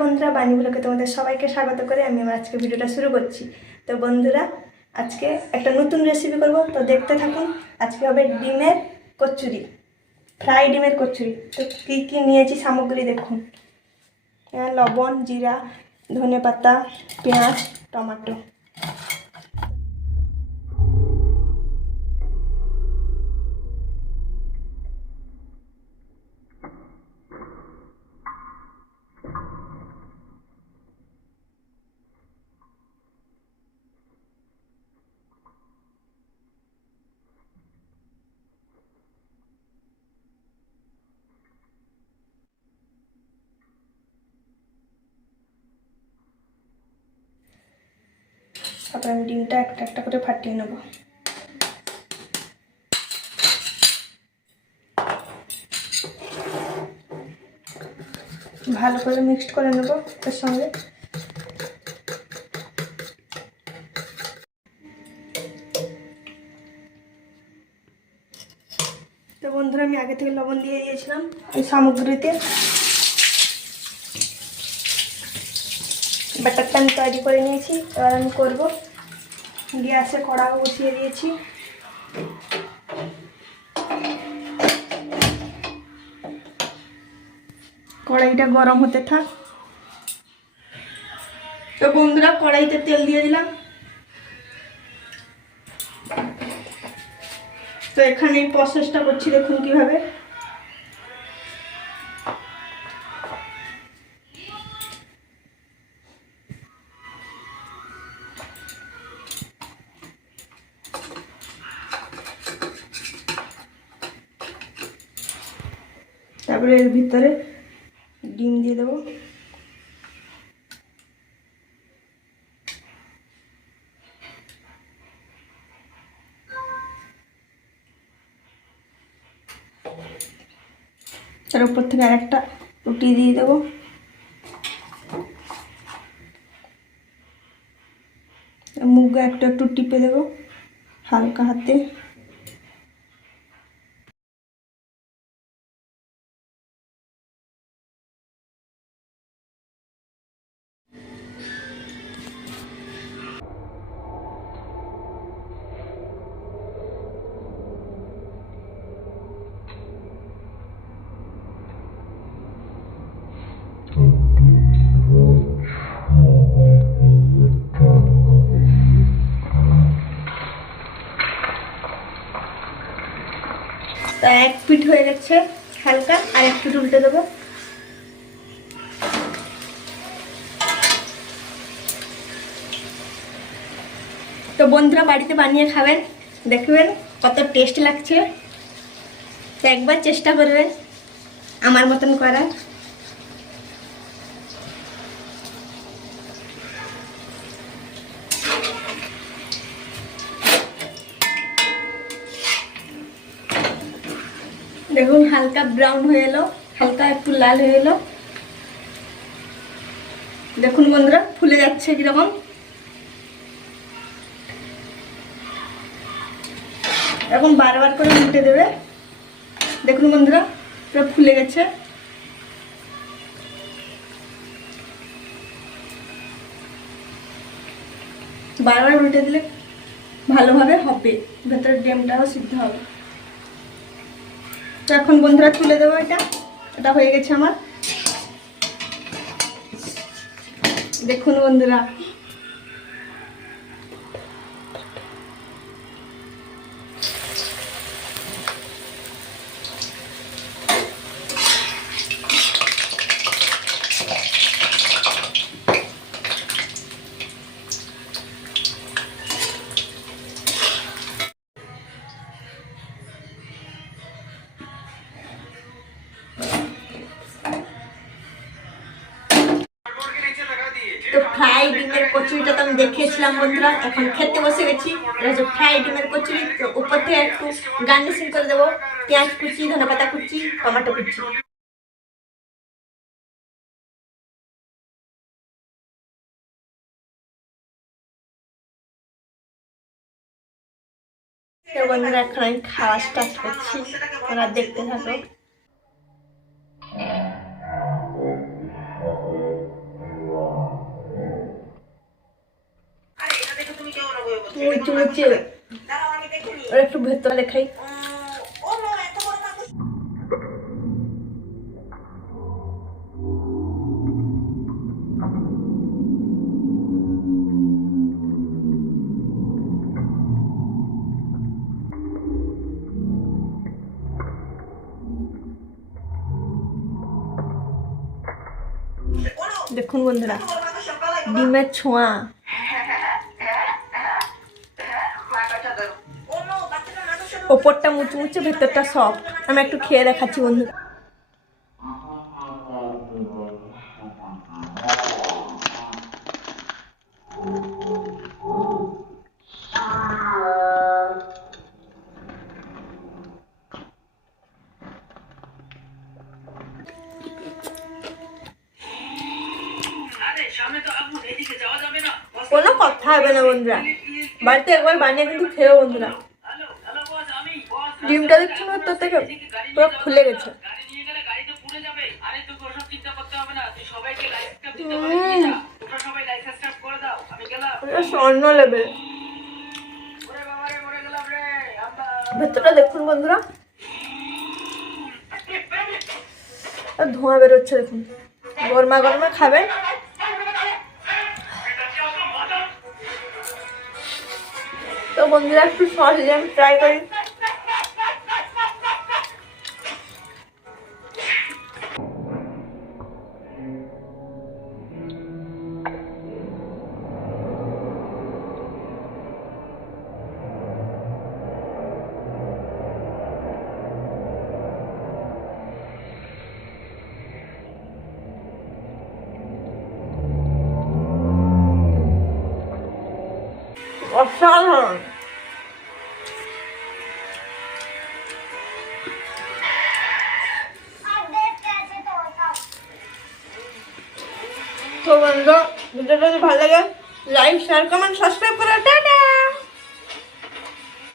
বন্ধুরা, বাণী ব্লগে তোমাদের সবাইকে স্বাগত করে আমি আমার আজকে ভিডিওটা শুরু করছি। তো বন্ধুরা, আজকে একটা নতুন রেসিপি করব, তো দেখতে থাকুন। আজকে হবে ডিমের কচুরি, ফ্রাই ডিমের কচুরি। তো কী কী নিয়েছি সামগ্রী দেখুন। লবণ, জিরা, ধনেপাতা, পেঁয়াজ, টমেটো। তারপর আমি ডিমটা একটা একটা করে ফাটিয়ে নেব। ভালো করে মিক্সড করে নেব এর সঙ্গে। তো বন্ধুরা, আমি আগে থেকে লবণ দিয়ে দিয়েছিলাম এই সামগ্রীতে। ব্যাটারটা আমি তৈরি করে নিয়েছি, এবার আমি করবো। গ্যাসে কড়াও বসিয়ে দিয়েছি। কড়াইটা গরম হতে থাক। তো বন্ধুরা, কড়াইতে তেল দিয়ে দিলাম। তো এখানে এই প্রসেসটা করছি, দেখুন কিভাবে। তারপরে এর ভিতরে ডিম দিয়ে দেবো। তার উপর থেকে আরেকটা রুটি দিয়ে দেবো। মুখে একটু একটু টিপে দেবো হালকা হাতে। তো এক পিঠ হয়ে গেছে হালকা, আর এক পিঠ উল্টে দেবো। তো বন্ধুরা, বাড়িতে বানিয়ে খাবেন, দেখবেন কত টেস্ট লাগছে। তো একবার চেষ্টা করবেন আমার মতন করার। দেখুন হালকা ব্রাউন হয়ে এলো, হালকা একটু লাল হয়ে এলো। দেখুন বন্ধুরা, ফুলে যাচ্ছে কিরকম। এখন বারবার করে উল্টে দেবে। দেখুন বন্ধুরা, পুরো ফুলে গেছে। বারবার উল্টে দিলে ভালোভাবে হবে, ভেতরের ডিমটাও সিদ্ধ হবে। তো এখন বন্ধুরা তুলে দেবো। এটা হয়ে গেছে আমার। দেখুন বন্ধুরা, তো ফ্রাই ডিমের কচুরিটা তো আমি দেখিয়েছিলাম বন্ধুরা। এখন খেতে বসে গেছি। এটা হচ্ছে ফ্রাই ডিমের কচুরি। তো উপর থেকে একটু গার্নিশিং করে দেবো, পেঁয়াজ কুচি, ধনেপাতা কুচি, টমেটো কুচি। তো বন্ধুরা, এখন আমি খাওয়া স্টার্ট করছি, তোমরা দেখতে থাকো। মুচি মুচি ওর একটু ভেতরে দেখাই। দেখুন বন্ধুরা, ডিমের ছোঁয়া। ওপরটা মুচমুচে, ভেতরটা সফট। আমি একটু খেয়ে দেখাচ্ছি বন্ধু। কোনো কথা হবে না বন্ধুরা, বাড়িতে একবার বানিয়ে কিন্তু খেয়েও বন্ধুরা। ডিমটা দেখছো না, তোর থেকে পুরো খুলে গেছে। অন্য লেভেল। ভেতরটা দেখুন বন্ধুরা, ধোঁয়া বেরোচ্ছে দেখুন। গরমা গরমা খাবেন। তো বন্ধুরা একটু সস দিয়ে আমি ট্রাই করি। অসাধারণ। তো বন্ধু, ভিডিওটা যদি ভালো লাগে লাইক শেয়ার কমেন্ট সাবস্ক্রাইব করো। টাটা।